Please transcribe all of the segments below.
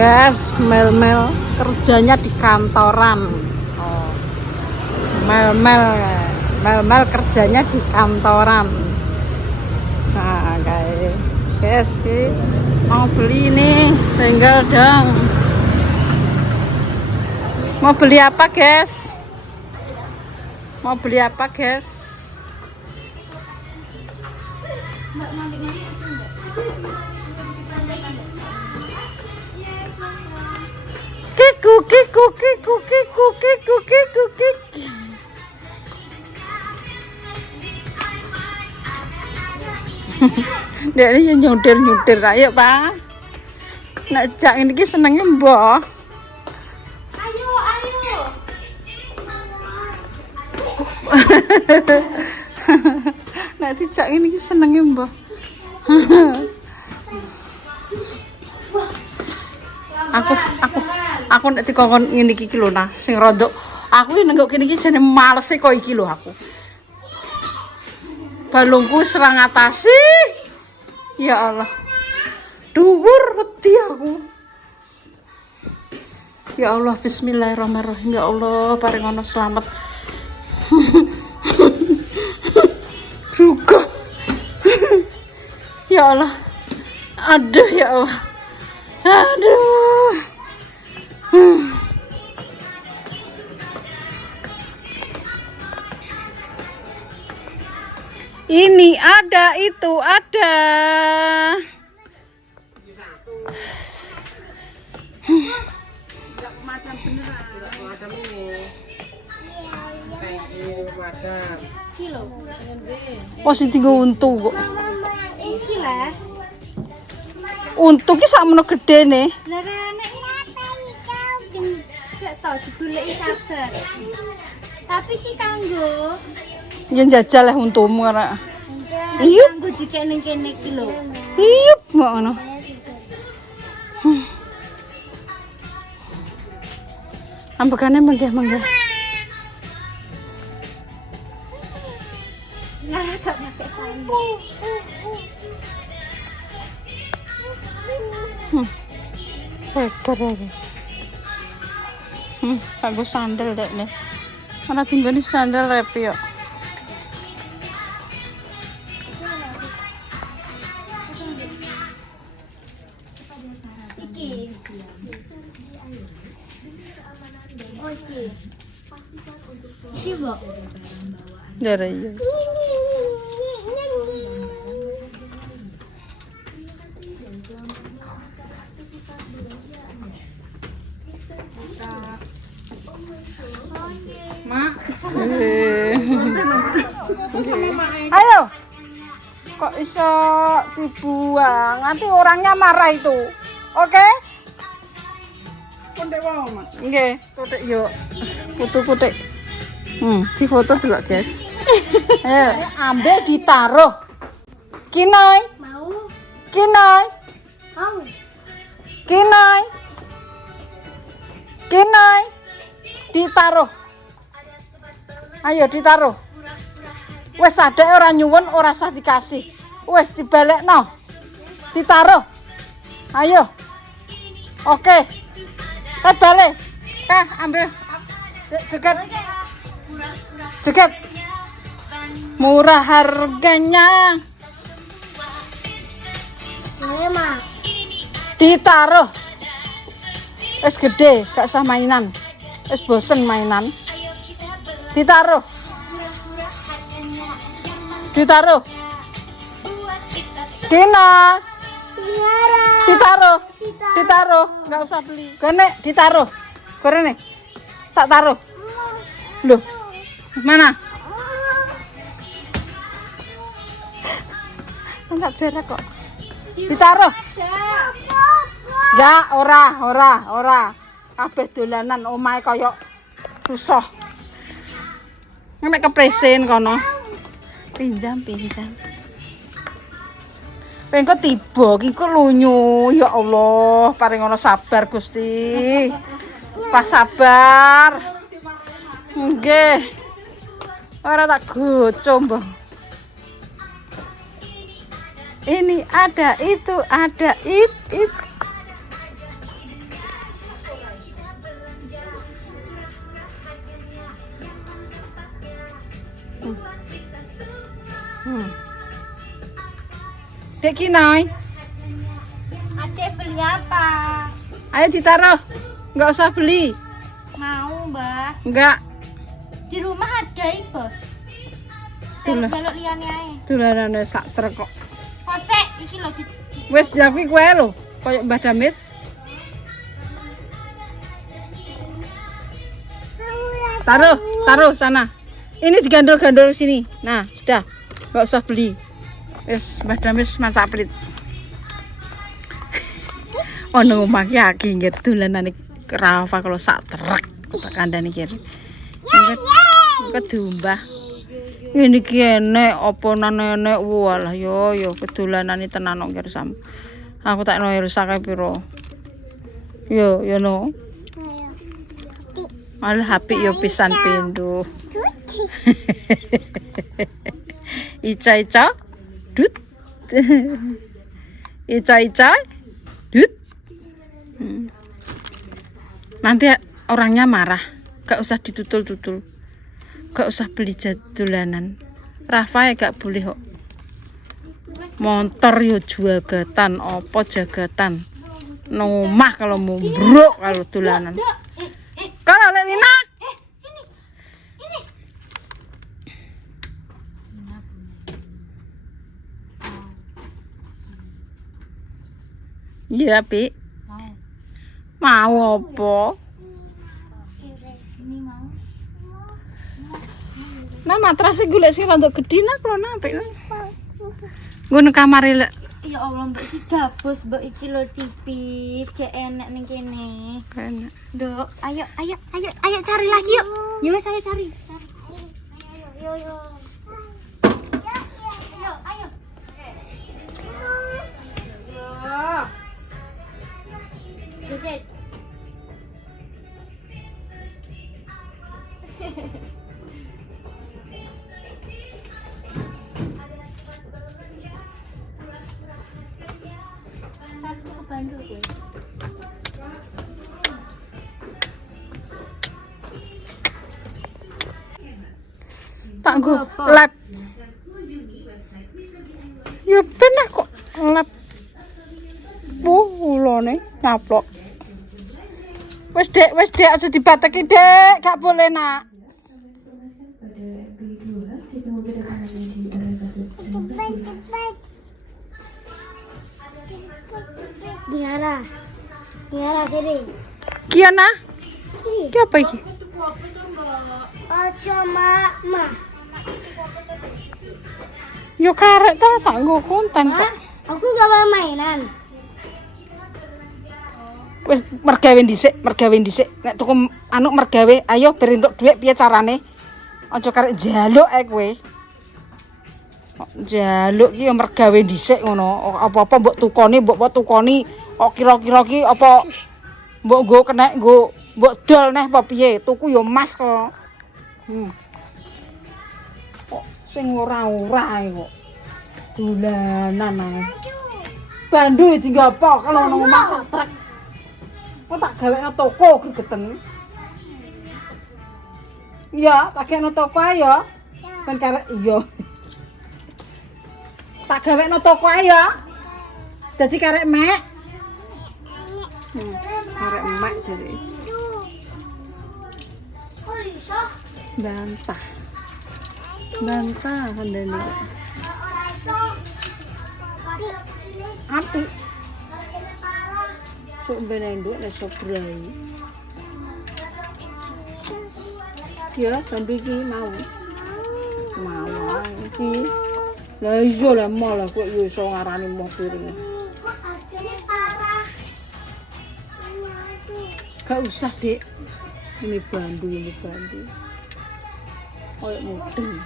Guys, Mel-Mel kerjanya di kantoran. Oh. Mel-Mel kerjanya di kantoran. Nah, guys, mau beli ini single dong. Mau beli apa, guys? Mau beli apa, guys? Kikuk. Dia ini nyudir, ayo Pak. Nak jejak ini senengnya mbok. Ayo. Nak jejak ini senengnya mbok. aku nek dikongkon ngene iki lho nah sing rodok aku iki nenggok kene iki jane males kok iki lho aku balungku serang ngatasi ya Allah dhuwur wedi aku ya Allah bismillahirrahmanirrahim ya Allah paring ono selamat rugo ya Allah aduh ya Allah aduh ini ada itu ada posisi untu kok Iki lah. untu ki sakmono gedene Lah nek apa iki sing gak tau digoleki sabar. Tapi ki kanggo yen jajal lah untumu ora iya kanggo dikek ning kene iki lho. iyup ngono ambekane menggah Nah, gak pakai sandal. Peker lagi. Aku sandal dek nih. Mana tinggal di sandal repi yuk. Iki. Oh, iki. Iki, Mbok. Dari iya. Mak. Ayo. Kok iso dibuang? Nanti orangnya marah itu. Oke? Pondek wae, Mak. Nggih, tutik yuk. Putu-putik. Di foto dulu, guys. Ayo, ambil ditaruh. Kinoi. Mau? Kinoi. Mau. Kinoi. Kinoi. Ditaruh. Ayo ditaruh. Wes ada orang nyuwun ora sah dikasih. Wes dibalekno. Ditaruh. Ayo. Oke. Balik. Ambil. Dek, jeget. Murah harganya. Mak. Ditaruh. Es gede, gak usah mainan. Es bosen mainan. Ditaruh. Dina. Ditaruh. Gak usah beli. Gene ditaruh. Gorene. Tak taruh. Loh. Mana? Enggak jarak kok. Ditaruh. Enggak, ora. Kabeh dolanan omahe kaya susah. Nek kepresen kono. Pinjam. Pengko tiba iki kok lunyu. Ya Allah, paring ono sabar Gusti. Pas sabar. Nggih. Ora tak goco, Mbah. Ini ada, itu ada, Dek Kinoi, Adek beli apa? ayo ditaruh. Nggak usah beli. Mau, Mbak. Nggak. Di rumah ada, Bos. Tulah. Saya jaluk liyane ae. Dolanane sak truk kok. Kosek iki lho Wis jawi kowe lho, koyo Mbah Damis. Taruh sana. Ini digandol-gandol sini. Nah, sudah. Nggak usah beli. Wis Mbah Damis masak prit. Ono omah ki aki nggih dolanane Rafa kalau sak truk tak kandhani kiri. Kedumbah. Ini ki enek apa nenek walah yo kedolanane tenan kok sam. Aku tak no rusak kae piro. Yo no. Malah HP yo pisan pindho. Ica dut. Ica dut. Nanti orangnya marah. Gak usah ditutul-tutul. Gak usah beli dolanan. Rafa gak boleh kok. Motor yo jagatan, apa jagatan. Nomah kalau mumbruk kalau dolanan. Kalau Lina. Sini. Ini. Iya, Pi. Mau apa? Ini mau. Nah, matrasnya golek sing rada gedhe nak lho apik. Nggon kamare lek. Ya Allah, Mbak iki gabus, Mbak iki lho tipis, gak enak ning kene. Enak. Nduk, ayo cari lagi yuk. Ya wis ayo cari. Ayo. Ayo. Oke. Aku ke Bandung gue. Tak nggo lab. Ya bener kok lab. Ulone nyaplok. Wis Dek aja dibateki, Dek. Gak boleh, Nak. Diara sini. Kiana? Ki apa iki? Ojo mama. Yo karek ta tak nggo konten kok. Aku gak mau mainan. Wis mergawe dhisik. Nek tuku anu mergawe, ayo ber entuk dhuwit piye carane? Aja karek njaluk ae kowe. Njaluk ki yo mergawe dhisik ngono. Apa-apa mbok tukoni, kok kira-kira ki apa mbok nggo kenek mbok dol neh apa piye? Tuku yo emas kok. Kok sing ora-ora ae kok. Dolanan ae. Bandu tinggal apa kalau nang omah sak truk. Kok tak gawekno toko gregeten. Iya, tak gawekno toko ae ya. Ben karek iya. Tak gawekno toko ae ya. Dadi karek mek. Karek mek jare. Bantah kandhane. Apik. Sok benen nduk nek sok brai. Ya, bandu iki mau. Mau iki. Lah iya lah malah kok yo iso ngarani moh piring. Gak usah, Dik. Ini bandu. Kayak mudeng.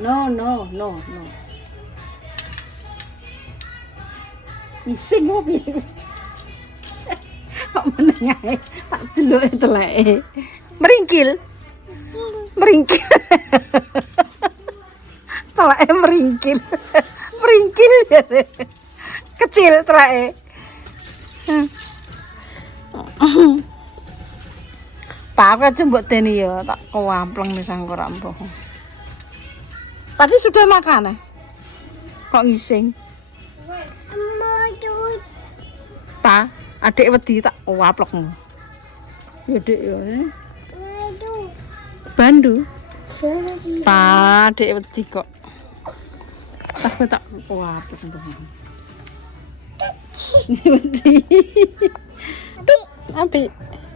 No. Ising kok piye? Kok meneng ae, tak deloke teleke. Meringkil. Teleke meringkil. Kecil teleke. Pak aku aja mbok deni ya, tak kewampleng misang ora mbuh. Tadi sudah makan kok ngising? Pa, adik wedi tak waplok. Ya Dik ya. Bandu. Pa, adik wedi kok. Aku tak waplok. Wedi. Apik.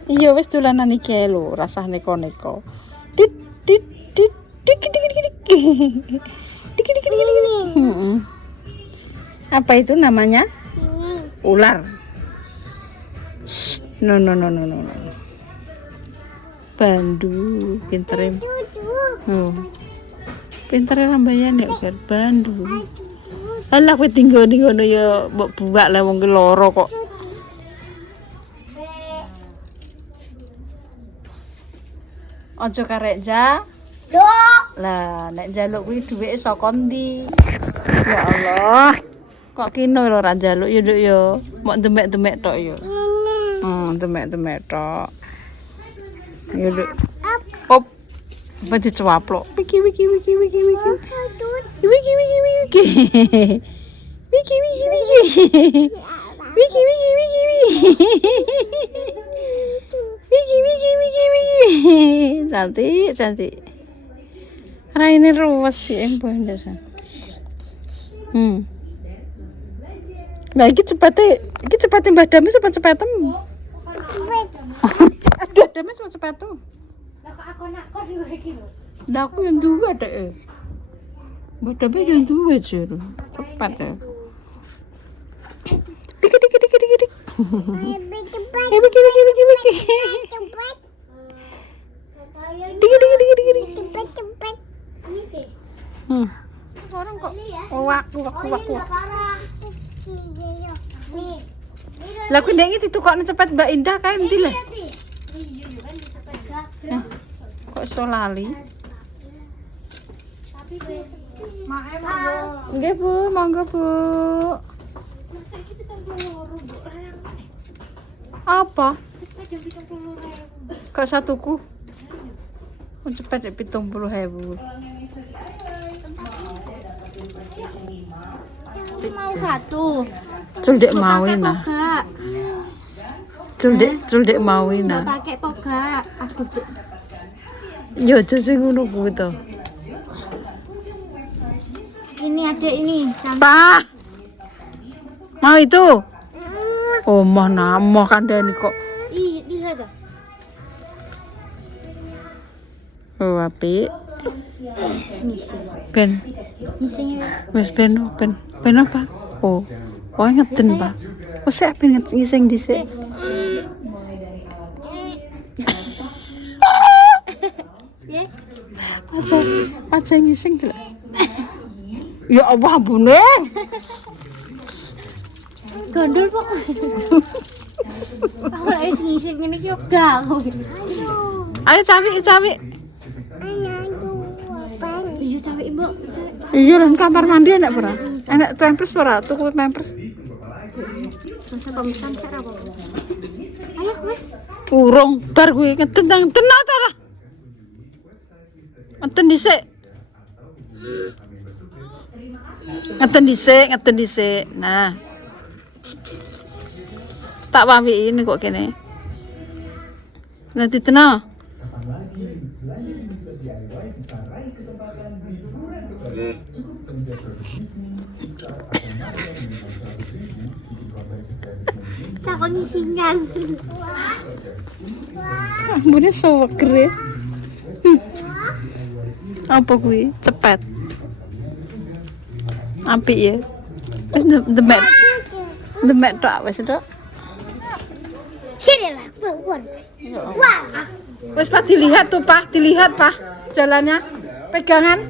Iya wis dolanan iki lho, rasane neko-neko. Dit dit dit dik dik dik dik. Dik dik dik dik. Apa itu namanya? Ular. Shh. No. Bandu, pintere. Pintere rambayane kok bandu. Alah kowe tinggal ning ngono ya mbok buak lah wong ki loro kok. Ojo karek ja. Lah nek njaluk kuwi dhuwite saka ndi? Ya Allah. Kok kino lho ra njaluk ya Nduk ya. Mok demek-demek tok ya. Demek-demek tok. Ya Nduk. Op. Baca cewaplok. Wiki. Wiki. Cantik. Raine ruwes sih empon desa. Lah iki cepete Mbah Dami cepat-cepatem. Aduh, Dami cepat-cepat tuh. Lah kok aku nakon gue iki lho. Lah aku yang duwe dek. Mbah Dami yang duwe jero. Cepat ya. Dik. Orang kok waku. Lah ku ndek iki ditukokne cepet Mbak Indah kae endi lho? Kok iso lali? Nggih Bu, monggo Bu. Apa? Kok satuku? Kok cepet 70.000. Mau satu. Culdek mawina. Culdek mawina. Pakai poga. Aduh. Yo aja sing ngono kuwi to. Ini ada ini. Pak. Mau itu? Oh, moh kandhani kok. Ih, lihat tuh. Oh, apik. Ngising. Ben. Ngising Wis ben apa? Oh ngeten, Pak. Oh, sik ben ngising dhisik. Ya. Aja ngising to. Ya Allah, Bune. Gondol kok. Aku lagi ngising ngene iki yo gak. Ayo cawi. Iya cawik Mbok. Iya lan kamar mandi enak ora? Enak pampers ora? Tuku pampers. Masa pemesan sik apa? Ayo wis. Urung bar kuwi ngeten ora? Ngeten dhisik. Ngeten dhisik. Nah. Tak wawi ini kok kene. Nanti tenang. Tak ngisingan. Ambune seger. Apa kuwi? Cepet. Apik ya. Wis demek tok wis tok. Sini lah, buan. Wah. Wis Pak dilihat tuh Pak, jalannya. Pegangan.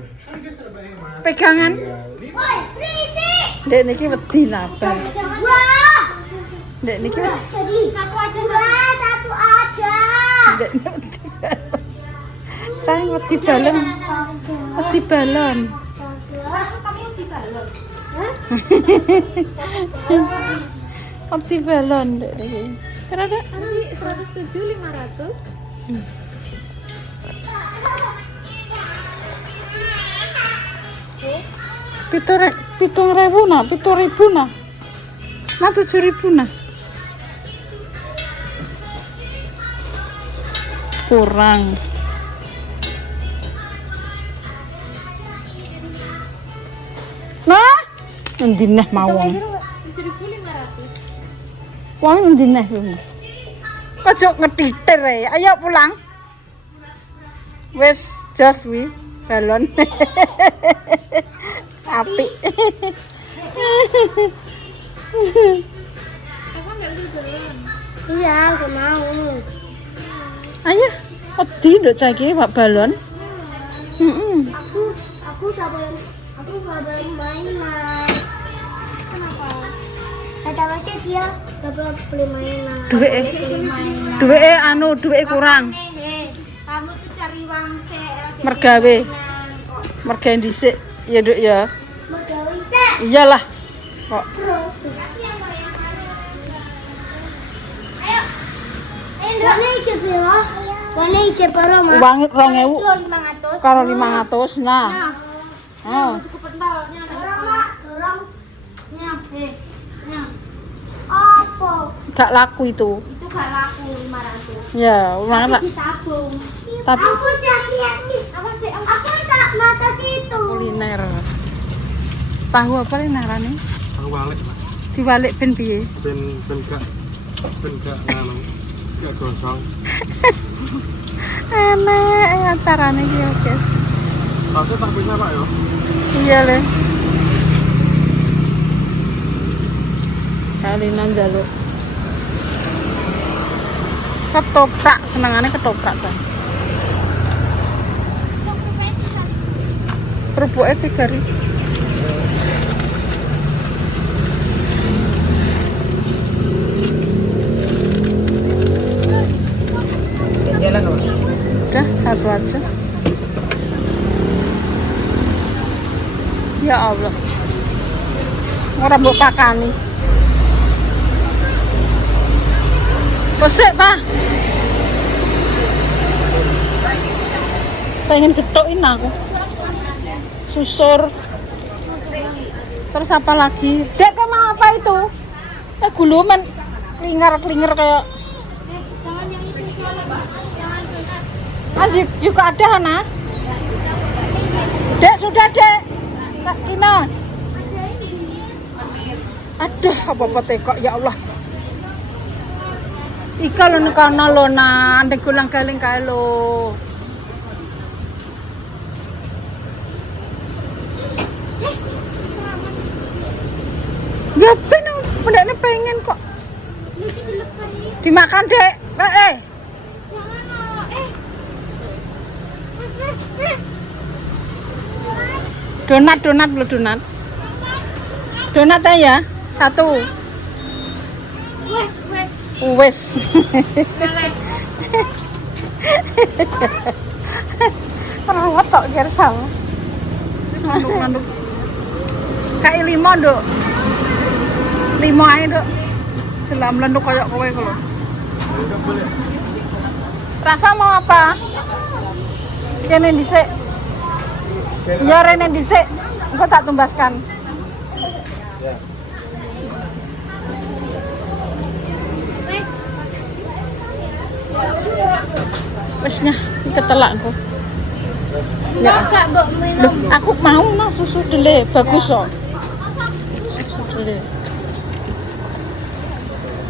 Woi, berisik. Dek niki wedi nabang. Wah. Dek niki Jadi satu aja. Dek wedi. Saya wedi balon. Wedi balon. Kamu di balon. Wedi balon dek niki. Berapa? 107 500. 7.000 nah, 7.000 nah. Nah 7.000 nah. Kurang. Nah, endi neh mawon. 7.500. Wong endi neh kuwi. Ojo ngetitir ae. Ayo pulang. Wes jos wi balon. Apik. Iya, aku mau. Ayo, odi nduk caki Pak balon. Aku gak boleh mainan. Kenapa? Kata masih dia gak boleh mainan. Duwe duwe kurang. Kamu tuh cari uang Mergawe. Mergawe dhisik ya Nduk ya. Mergawe sih. Iyalah. Kok Warna hijau berapa? Warna hijau berapa, Mak? uang 2.000 500. karo 500 nah. Oh. Cukup pentolnya. Dorong. Apa? Gak laku itu. Itu gak laku 500. Ya, uang lah. Ditabung. Tapi Aku udah lihat nih. Aku tak mata situ. kuliner. Tahu apa nih narane? Tahu balik lah. Dibalik ben piye? Ben gak nganu. Gak gosong. Enak acarane iki ya, guys. Sausnya tak punya Pak ya. Iya le. Kalinan jaluk. Ketoprak, senengane ketoprak kan. Kerupuknya 3.000. Udah satu aja. Ya Allah. Ora mbok pakani. Pesek, Pak. Pengen getokin aku. Susur. Terus apa lagi? Dek, kamu mau apa itu? Guluman klinger-klinger kayak Anjir juga ada Hana. Dek sudah dek. Kak Ina. Aduh apa-apa tekok ya Allah. Ika lo nekana lo na andek gulang galing kae lo. Ya ben pendekne pengen kok. Dimakan dek. Donat lo donat. Donat ya, satu. Wes. Rawat tok gersal. Manduk. Kae 5, Nduk. 5 ae, Nduk. Delok mlenduk koyo kowe lho. Rafa mau apa? Kene dhisik. Ya rene dhisik, engko tak tumbaskan. Wes nah, ketelak engko. Ya, Gak mbok minum. aku mau nah susu dele, bagus kok. Susu dele.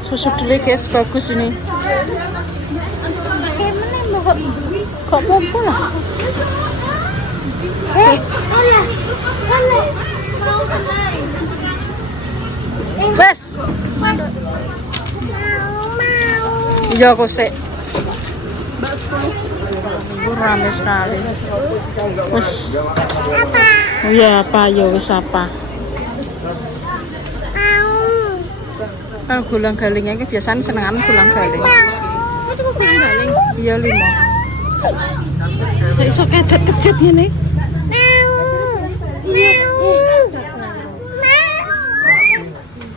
Susu dele guys, bagus ini. Kok popo lah. Wes. Iya kok sik. Rame sekali. Wes. Oh iya apa ya wis apa. Kalau gulang galingnya ini biasanya senengan gulang galing. Itu kok kurang galing. Iya 5. Iso kejet-kejet ngene.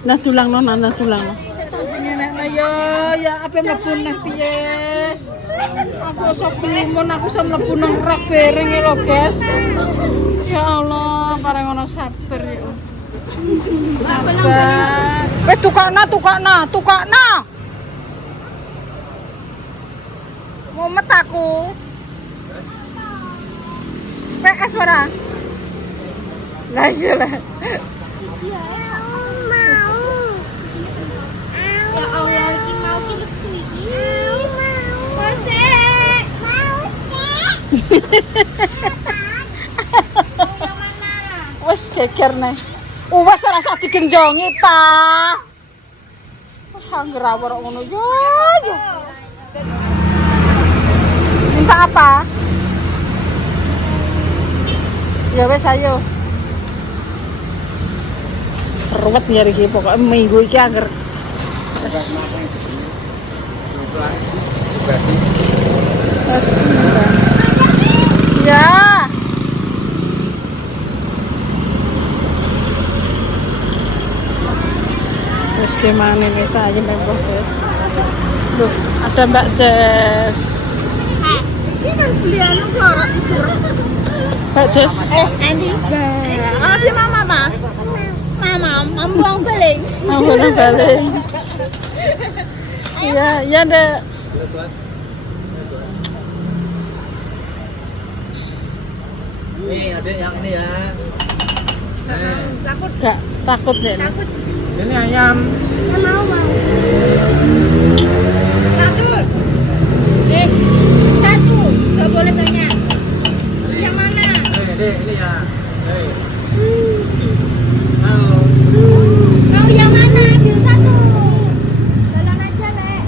Nah tulang no, nah tulang no. Ngene yo ya ape mlebu neh piye. Aku iso blimun, aku iso mlebu nang rak bereng lho, guys. Ya Allah, bareng ngono sabar ya. Sabar. Wis tukakna. Mumet aku. PS ora? Lah iya lah. Ya Allah, iki mau ki lesu iki. Masih. Mau. Yang mana? Wes geger nih. Wes ora usah digenjongi, Pak. Wah, ngrawur ngono yo. Minta apa? Ya wes ayo. Ruwet nyari iki pokoke minggu iki anger. Wes. Ya. Wes gimana nih saya memang guys. Loh, ada Mbak Jess. Ini kan belian lu ora dicurah. Mbak Jess. Andi. Oh, dia mama, Pak. Mama, mambuang balik. Oh, boleh balik. Iya, iya deh. Nih adik yang ini ya. Takut. Gak takut deh. Takut. Ini ayam. Ya mau. Takut. Satu. Gak boleh banyak. Yang mana? Dek, ini ya. Halo. Mau yang mana? Ambil satu. Jalan aja, Lek.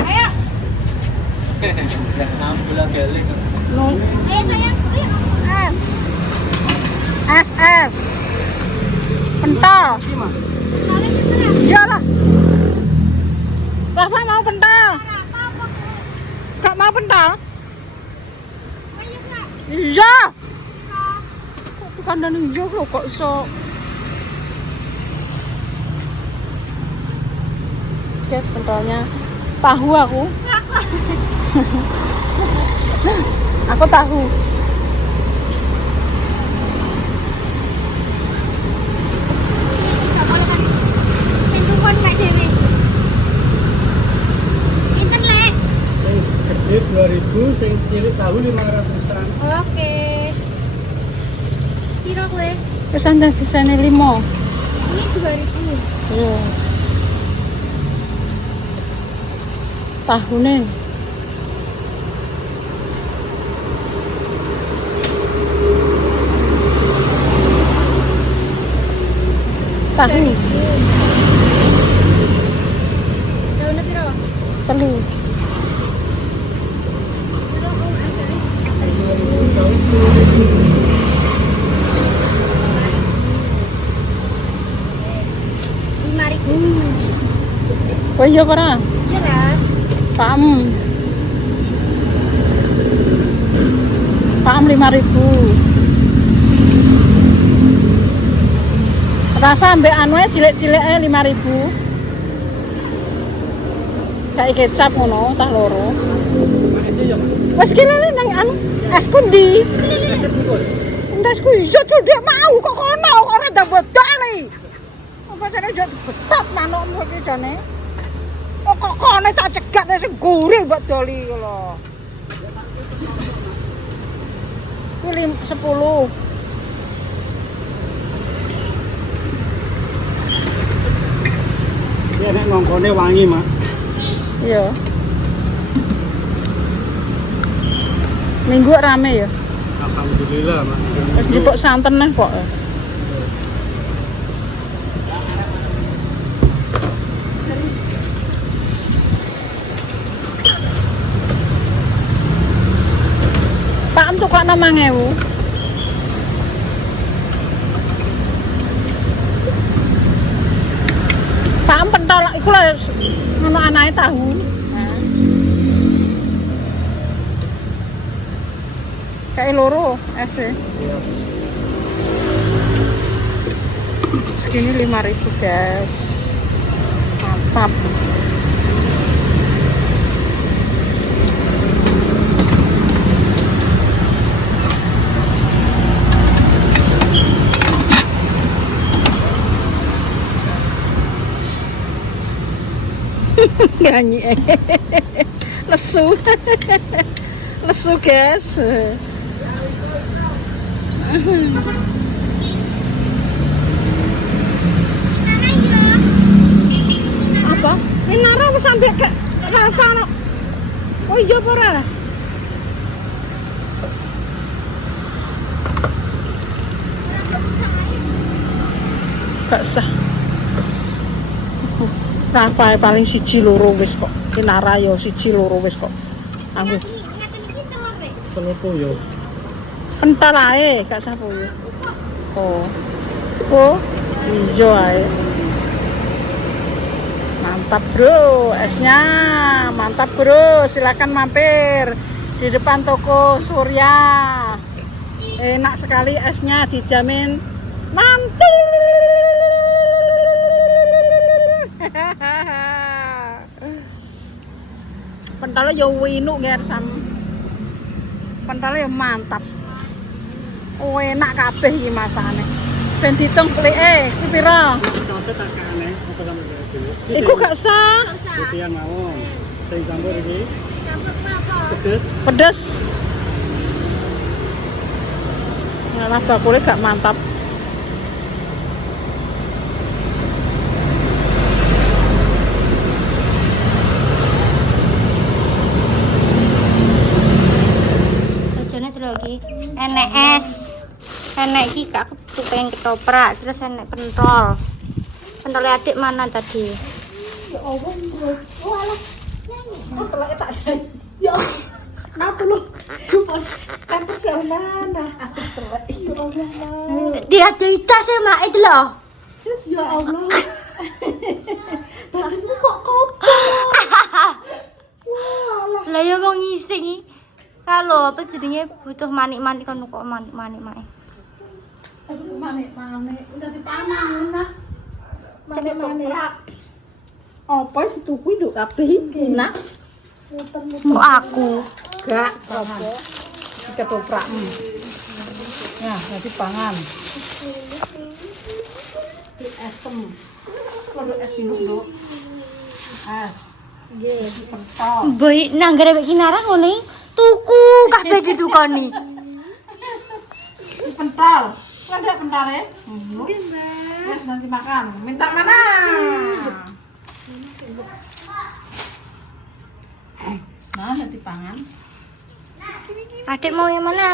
Ayo. No. Ayo sayang. Ayo. S. Pentol. Kalian yang mana? Iyalah. Rafa mau pentol. Apa? Gak mau pentol? Ayo, Kak. Iya. Kok kandang iya lho kok iso. Guys, pentolnya. Tahu aku. Aku tahu. Gak boleh kan? Tentukan Kak Dewi. Pinten, Lek? Gede 2000, sing cilik tahu 500-an. Oke. Kira gue. Pesan dan sisanya 5. Ini 2000. Iya. Tahu nih. Tahu. Daunnya piro? Telu. Rp5.000. Oh iya ora? Iya lah. Pam 5.000. Rafa ambek anu cilik-cilik 5.000. Kayak kecap ngono, tah loro. Wes ki lele nang anu esku ndi? Esku iso tidak mau kok kono kok ora ndak bodole. Apa jane yo betot manukmu iki jane. Kok kono tak cegat sing gurih mbok doli lho. Kuwi 10. Ya nek ngongkone wangi, Mak. Iya. Minggu rame ya. Alhamdulillah, Mak. Wis njupuk santen neh kok. Pak Am tukok 5.000. Pak Am pentol iku lho ngono anake tahu. Kayak loro es e. Iya. Segini 5.000 guys. Mantap. Nyanyi lesu. Lesu guys. Apa? Ini nara wis sampe ke rasane. Oh iya apa ora? Gak sah. Rafael paling siji loro wis kok. Ki nara yo siji loro wis kok. Aku Telur puyuh. pental ae, gak sah puyuh. Oh. Oh, ijo ae. Mantap bro, esnya mantap bro, silakan mampir di depan toko Surya. Enak sekali esnya, dijamin mantul. Pentale yo winu nggih sam. Pentale yo mantap. Oh enak kabeh iki masane. Ben ditung plike, iki pira? Sausnya tak aneh, apa sampe dulu. Iku gak usah. Titian mau. Sing campur iki Campur apa? pedes. Pedes. Ngalah bakule gak mantap. Jajane delok iki. Enek es. Enek iki gak kepengen ketoprak, terus enek pentol. Pentolnya adik mana tadi? Ya Allah, bro. Walah. Oh, telake tak ada. Ya Allah. Napa lu? Tempes ya mana? Aku telak. Ya Allah. Dia ada tas ya, Mak, itu loh. Ya Allah. Badanmu kok kotor. Walah. Lah ya wong ngising. Kalau apa jadinya butuh manik-manik kan kok manik-manik, Mak. Aduh, manik-manik. Udah dipangan, nah. Manik-manik. Apa dituku nduk kabeh iki, nak? Kok aku? Gak, apa? Ketoprakmu. Nah, nanti pangan. Esem. Kalau es sinuk, Duk. Es. Nggih, pentol. Boy, nang gara iki narang ngene. Tuku kabeh ditukoni. Pentol. Ada pentol ya? Nggih, Mbak. Yes, nanti makan. Minta mana? Nah, nanti pangan. Adik mau yang mana?